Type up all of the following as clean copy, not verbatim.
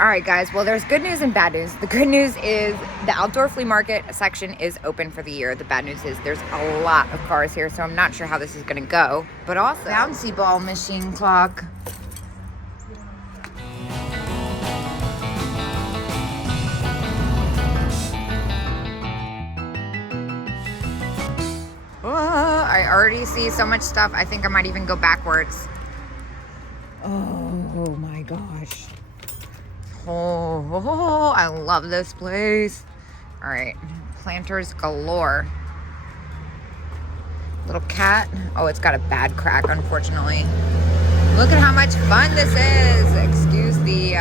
All right, guys. Well, there's good news and bad news. The good news is the outdoor flea market section is open for the year. The bad news is there's a lot of cars here, so I'm not sure how this is going to go. But also, bouncy ball machine clock. Oh, I already see so much stuff. I think I might even go backwards. Oh my gosh. Oh, I love this place. All right, planters galore. Little cat. Oh, it's got a bad crack, unfortunately. Look at how much fun this is. Excuse the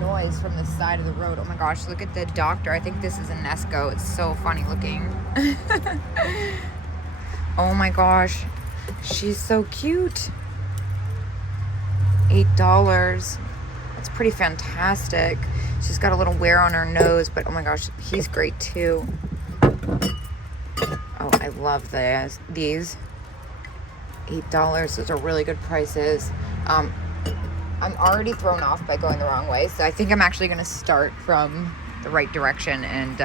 noise from the side of the road. Oh my gosh, look at the doctor. I think this is a Nesco. It's so funny looking. Oh my gosh, she's so cute. $8. That's pretty fantastic. She's got a little wear on her nose, but oh my gosh, he's great too. Oh, I love these. $8. Those are really good prices. I'm already thrown off by going the wrong way, so I think I'm actually going to start from the right direction and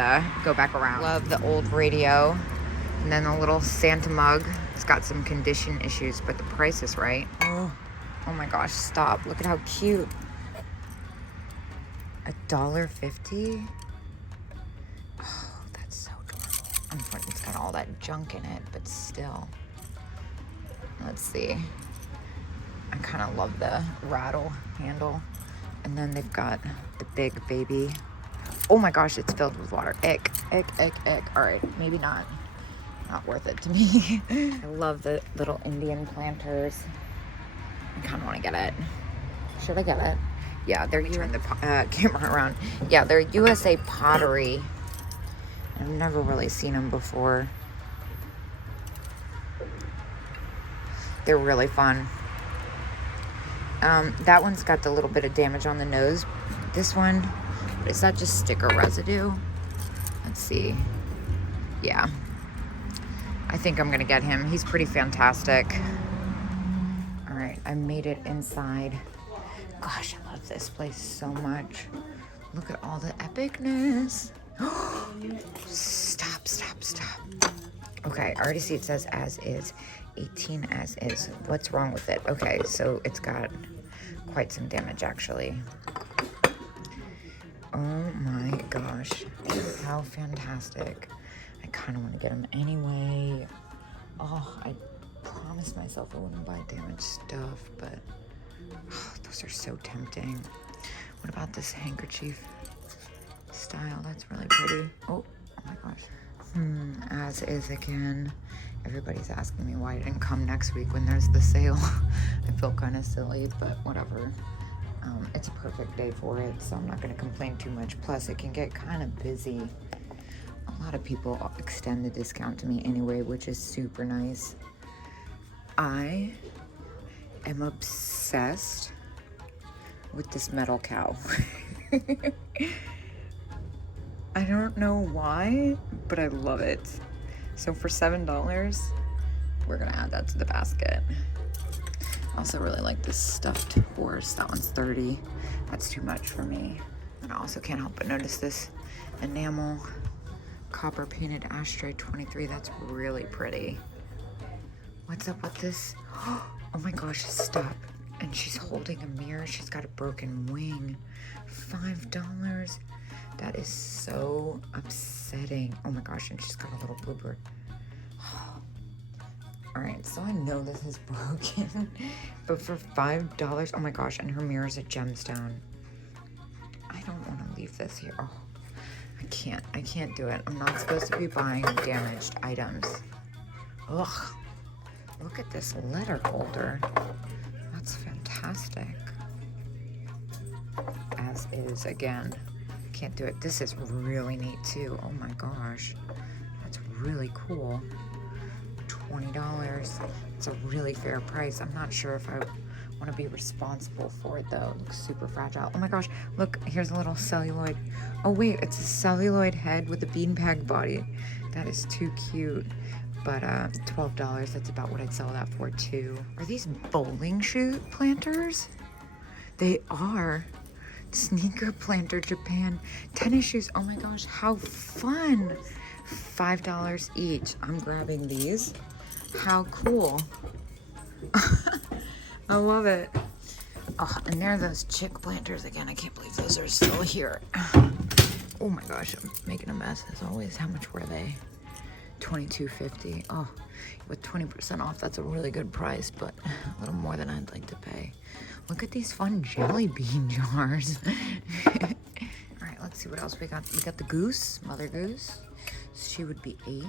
go back around. Love the old radio. And then the little Santa mug. It's got some condition issues, but the price is right. Oh my gosh, stop. Look at how cute. $1.50? Oh, that's so adorable. Unfortunately, it's got all that junk in it, but still. Let's see. I kind of love the rattle handle. And then they've got the big baby. Oh my gosh, it's filled with water. Ick, ick, ick, ick. All right, maybe not. Not worth it to me. I love the little Indian planters. I kind of want to get it. Should I get it? Yeah, they're turn the camera around. Yeah, they're USA pottery. I've never really seen them before. They're really fun. That one's got the little bit of damage on the nose. This one, is that just sticker residue? Let's see. Yeah. I think I'm gonna get him. He's pretty fantastic. All right, I made it inside. Gosh, I love this place so much. Look at all the epicness. Stop, stop, stop. Okay, I already see it says as is. 18 as is. What's wrong with it? Okay, so it's got quite some damage actually. Oh my gosh, how fantastic. I kind of want to get him anyway. Oh, I promised myself I wouldn't buy damaged stuff, but oh, those are so tempting. What about this handkerchief style? That's really pretty. Oh my gosh. As is again. Everybody's asking me why I didn't come next week when there's the sale. I feel kind of silly, but whatever. It's a perfect day for it, so I'm not going to complain too much. Plus, it can get kind of busy. A lot of people extend the discount to me anyway, which is super nice. I am obsessed with this metal cow. I don't know why, but I love it. So for $7, we're gonna add that to the basket. I also really like this stuffed horse. That one's $30. That's too much for me. And I also can't help but notice this enamel copper painted ashtray, $23. That's really pretty. What's up with this? Oh my gosh, stop. And she's holding a mirror. She's got a broken wing. $5. That is so upsetting. Oh my gosh, and she's got a little bluebird. All right, so I know this is broken, but for $5, oh my gosh, and her mirror is a gemstone. I don't want to leave this here. Oh, I can't do it. I'm not supposed to be buying damaged items. Ugh, look at this letter holder. That's fantastic. As is again. Can't do it. This is really neat too. Oh my gosh, that's really cool. $20. It's a really fair price. I'm not sure if I want to be responsible for it though. It looks super fragile. Oh my gosh, look, here's a little celluloid. Oh wait, it's a celluloid head with a beanbag body. That is too cute. But $12, that's about what I'd sell that for too. Are these bowling shoe planters? They are. Sneaker Planter Japan tennis shoes. Oh my gosh, how fun. $5 each. I'm grabbing these. How cool. I love it. Oh, and there are those chick planters again. I can't believe those are still here. Oh my gosh, I'm making a mess as always. How much were they? $22.50. Oh, with 20% off, that's a really good price, but a little more than I'd like to pay. Look at these fun jelly bean jars. All right, let's see what else we got. We got the goose, Mother Goose. She would be 8.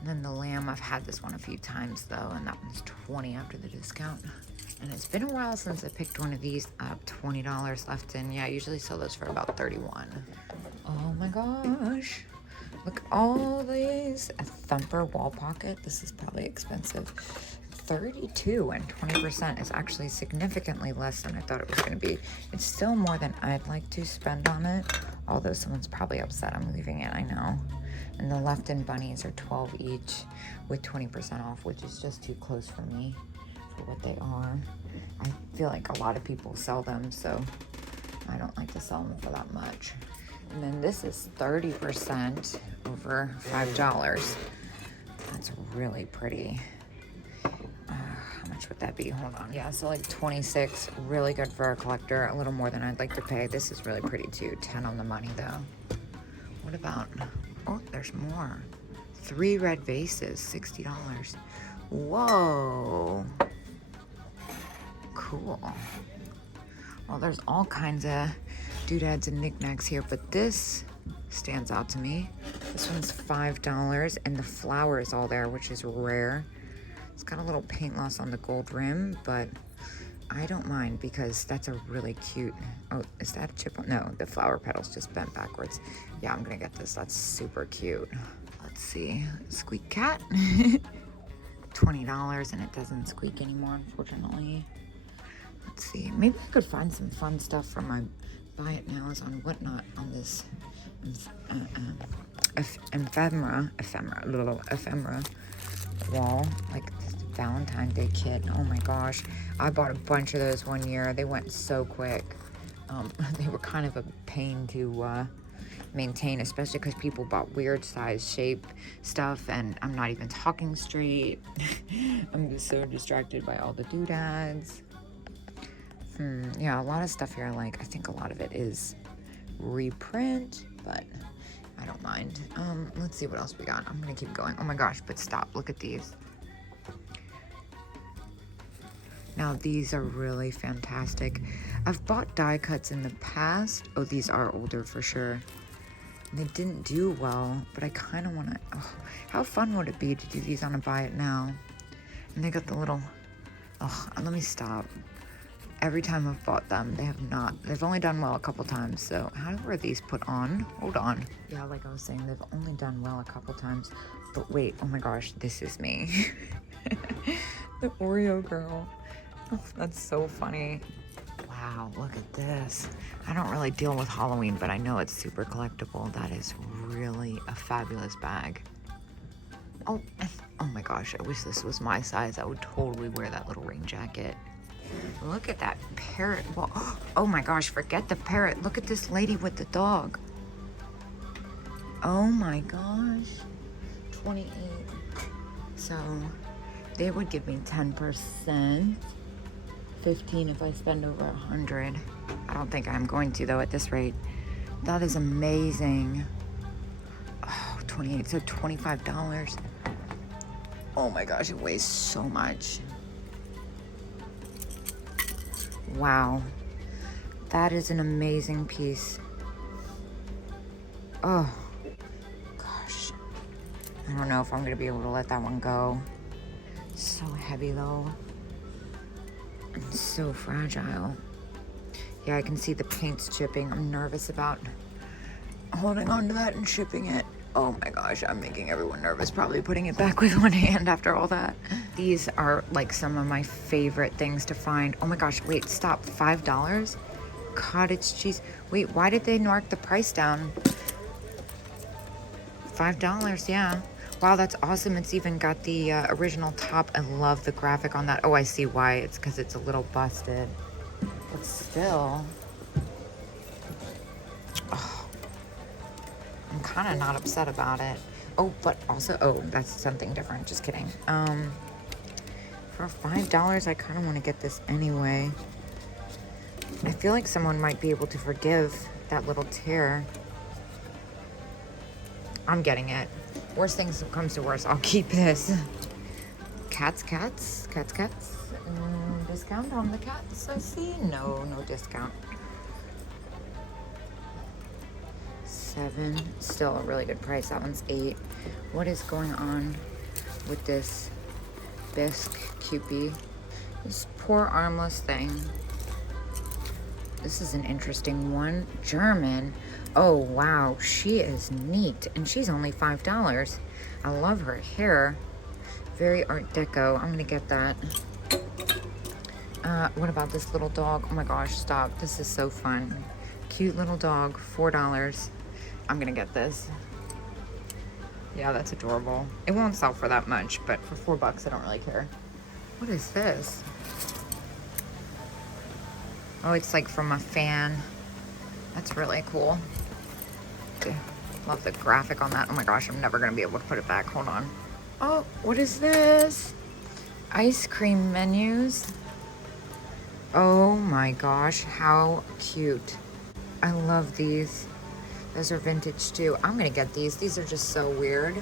And then the lamb, I've had this one a few times though, and that one's 20 after the discount. And it's been a while since I picked one of these up. $20 left in. Yeah, I usually sell those for about 31. Oh my gosh. Look at all these. A thumper wall pocket. This is probably expensive. 32 and 20% is actually significantly less than I thought it was going to be. It's still more than I'd like to spend on it. Although someone's probably upset I'm leaving it, I know. And the left-in bunnies are 12 each with 20% off, which is just too close for me for what they are. I feel like a lot of people sell them, so I don't like to sell them for that much. And then this is 30% over $5. That's really pretty. How much would that be? Hold on. Yeah, so like 26, really good for a collector. A little more than I'd like to pay. This is really pretty too. 10 on the money though. What about, oh, there's more. 3 red vases, $60. Whoa. Cool. Well, there's all kinds of doodads and knickknacks here, but this stands out to me. This one's $5, and the flower is all there, which is rare. It's got a little paint loss on the gold rim, but I don't mind because that's a really cute, oh, is that a chip? No, the flower petals just bent backwards. Yeah, I'm gonna get this. That's super cute. Let's see, squeak cat. $20, and it doesn't squeak anymore, unfortunately. Let's see, maybe I could find some fun stuff from my buy it nows on Whatnot on this ephemera wall, like this Valentine's Day kit. Oh my gosh, I bought a bunch of those one year. They went so quick. They were kind of a pain to maintain, especially because people bought weird size shape stuff, and I'm not even talking straight. I'm just so distracted by all the doodads. Yeah, a lot of stuff here, like I think a lot of it is reprint, but I don't mind. Let's see what else we got. I'm gonna keep going. Oh my gosh, but stop, look at these. Now these are really fantastic. I've bought die cuts in the past. Oh, these are older for sure. They didn't do well, but I kind of want to, oh, how fun would it be to do these on a buy it now? And they got the little, oh, let me stop. Every time I've bought them, they've only done well a couple times. So how were these put on? Hold on. Yeah, like I was saying, they've only done well a couple times. But wait, oh my gosh, this is me. The Oreo girl. Oh, that's so funny. Wow, look at this. I don't really deal with Halloween, but I know it's super collectible. That is really a fabulous bag. Oh my gosh, I wish this was my size. I would totally wear that little rain jacket. Look at that parrot. Well, oh my gosh, forget the parrot. Look at this lady with the dog. Oh my gosh. 28. So they would give me 10%. 15 if I spend over 100. I don't think I'm going to though at this rate. That is amazing. Oh, 28, so $25. Oh my gosh, it weighs so much. Wow, that is an amazing piece. Oh gosh, I don't know if I'm gonna be able to let that one go. It's so heavy though, and so fragile. Yeah, I can see the paint's chipping. I'm nervous about holding on to that and shipping it. Oh my gosh, I'm making everyone nervous, probably putting it back with one hand after all that. These are like some of my favorite things to find. Oh my gosh, wait, stop, $5? Cottage cheese. Wait, why did they mark the price down? $5, yeah. Wow, that's awesome. It's even got the original top. I love the graphic on that. Oh, I see why. It's because it's a little busted. But still, kind of not upset about it. Oh, but also, oh, that's something different. Just kidding. For $5, I kind of want to get this anyway. I feel like someone might be able to forgive that little tear. I'm getting it. Worst things comes to worst, I'll keep this. Cats. Discount on the cats, I see. No discount. $7, still a really good price. That one's $8. What is going on with this bisque Cupid? This poor armless thing. This is an interesting one. German. Oh wow, she is neat, and she's only $5. I love her hair. Very Art Deco. I'm gonna get that. What about this little dog? Oh my gosh, stop. This is so fun. Cute little dog, $4. I'm gonna get this. Yeah, that's adorable. It won't sell for that much, but for $4, I don't really care. What is this? Oh, it's like from a fan. That's really cool. Love the graphic on that. Oh my gosh, I'm never gonna be able to put it back. Hold on. Oh, what is this? Ice cream menus. Oh my gosh, how cute. I love these. Those are vintage too. I'm gonna get these. These are just so weird.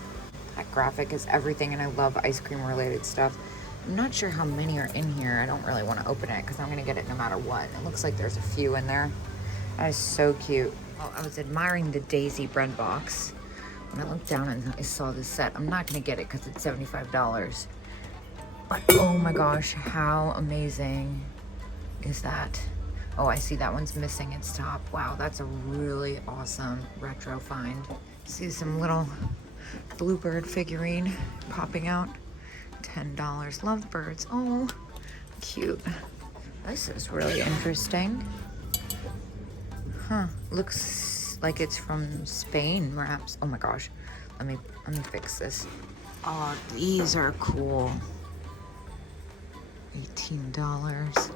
That graphic is everything, and I love ice cream related stuff. I'm not sure how many are in here. I don't really want to open it because I'm gonna get it no matter what. It looks like there's a few in there. That is so cute. Well, I was admiring the Daisy bread box when I looked down and I saw this set. I'm not gonna get it because it's $75. But oh my gosh, how amazing is that? Oh, I see that one's missing its top. Wow, that's a really awesome retro find. See some little bluebird figurine popping out. $10. Love birds. Oh, cute. This is really interesting. Huh, looks like it's from Spain, perhaps. Oh my gosh, let me fix this. Oh, these are cool. $18.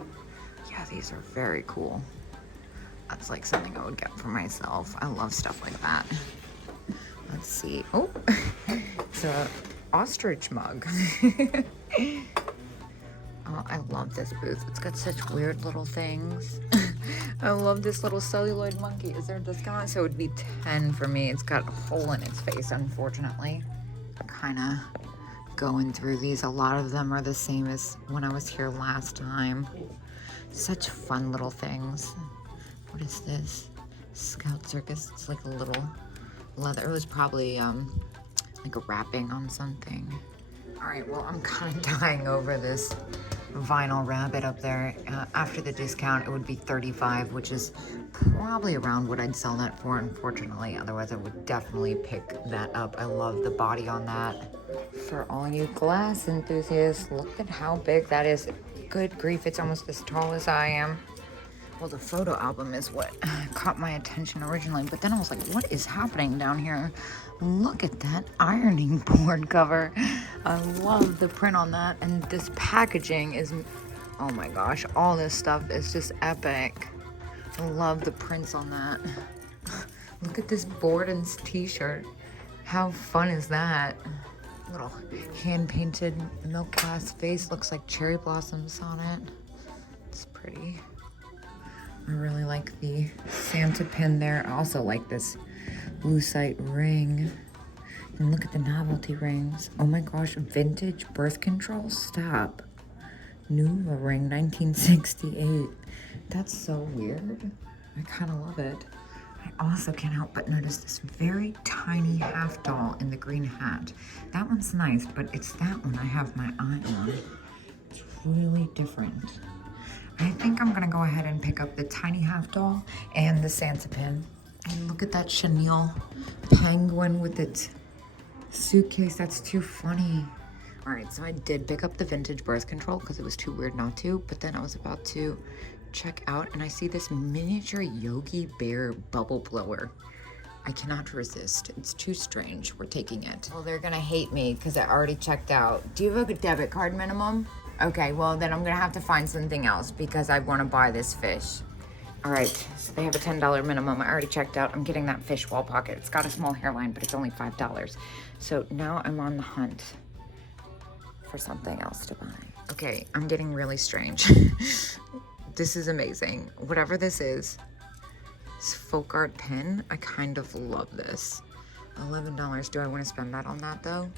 Yeah, these are very cool. That's like something I would get for myself. I love stuff like that. Let's see. Oh, it's a ostrich mug. Oh, I love this booth. It's got such weird little things. I love this little celluloid monkey. Is there a discount? So it would be 10 for me. It's got a hole in its face, unfortunately. Kind of going through these. A lot of them are the same as when I was here last time. Such fun little things. What is this? Scout Circus. It's like a little leather. It was probably like a wrapping on something. All right, well, I'm kind of dying over this vinyl rabbit up there. After the discount, it would be $35, which is probably around what I'd sell that for, unfortunately. Otherwise, I would definitely pick that up. I love the body on that. For all you glass enthusiasts, look at how big that is. Good grief, it's almost as tall as I am. Well, the photo album is what caught my attention originally, but then I was like, what is happening down here? Look at that ironing board cover. I love the print on that, and this packaging is, oh my gosh, all this stuff is just epic. I love the prints on that. Look at this Borden's t-shirt. How fun is that? Little hand-painted milk glass face, looks like cherry blossoms on it. It's pretty. I really like the Santa pin there. I also like this lucite ring. And look at the novelty rings. Oh my gosh, vintage birth control. Stop. Numa ring, 1968. That's so weird. I kind of love it. I also can't help but notice this very tiny half doll in the green hat. That one's nice, but it's that one I have my eye on. It's really different. I think I'm gonna go ahead and pick up the tiny half doll and the Santa pin. And look at that chenille penguin with its suitcase. That's too funny. All right, so I did pick up the vintage birth control because it was too weird not to, but then I was about to check out and I see this miniature Yogi Bear bubble blower. I cannot resist. It's too strange. We're taking it. Well, they're gonna hate me because I already checked out. Do you have a debit card minimum? Okay, well then I'm gonna have to find something else because I wanna buy this fish. All right, so they have a $10 minimum. I already checked out. I'm getting that fish wall pocket. It's got a small hairline, but it's only $5. So now I'm on the hunt for something else to buy. Okay, I'm getting really strange. This is amazing. Whatever this is folk art pen. I kind of love this. $11. Do I want to spend that on that though?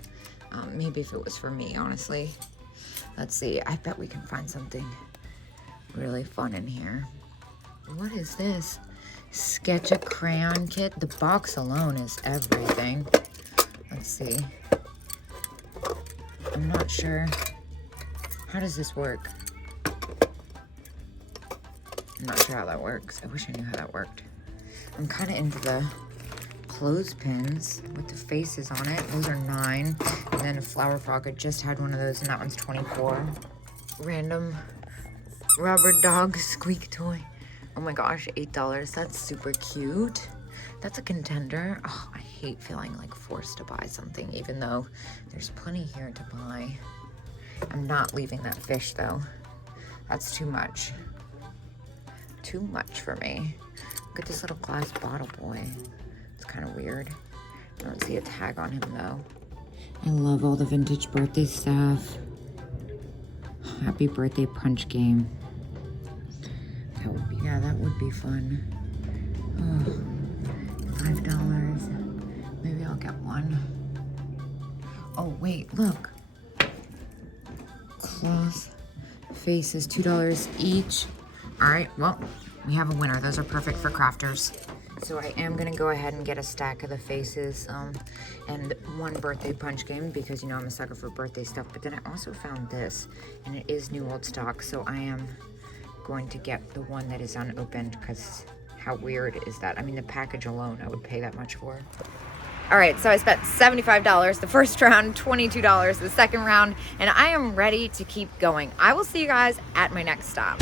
Maybe if it was for me, honestly. Let's see. I bet we can find something really fun in here. What is this? Sketch a crayon kit. The box alone is everything. Let's see. I'm not sure. How does this work? I'm not sure how that works. I wish I knew how that worked. I'm kind of into the clothespins with the faces on it. Those are $9. And then a flower frog. I just had one of those, and that one's $24. Random rubber dog squeak toy. Oh my gosh, $8. That's super cute. That's a contender. Oh, I hate feeling like forced to buy something, even though there's plenty here to buy. I'm not leaving that fish though. That's too much. Too much for me. Look at this little glass bottle boy. It's kind of weird. I don't see a tag on him though. I love all the vintage birthday stuff. Happy birthday punch game. That would be, yeah, that would be fun. Oh, $5. Maybe I'll get one. Oh wait, look. Cloth faces, $2 each. All right, well, we have a winner. Those are perfect for crafters. So I am gonna go ahead and get a stack of the faces and one birthday punch game because, you know, I'm a sucker for birthday stuff. But then I also found this, and it is new old stock. So I am going to get the one that is unopened because how weird is that? I mean, the package alone, I would pay that much for. All right, so I spent $75 the first round, $22 the second round, and I am ready to keep going. I will see you guys at my next stop.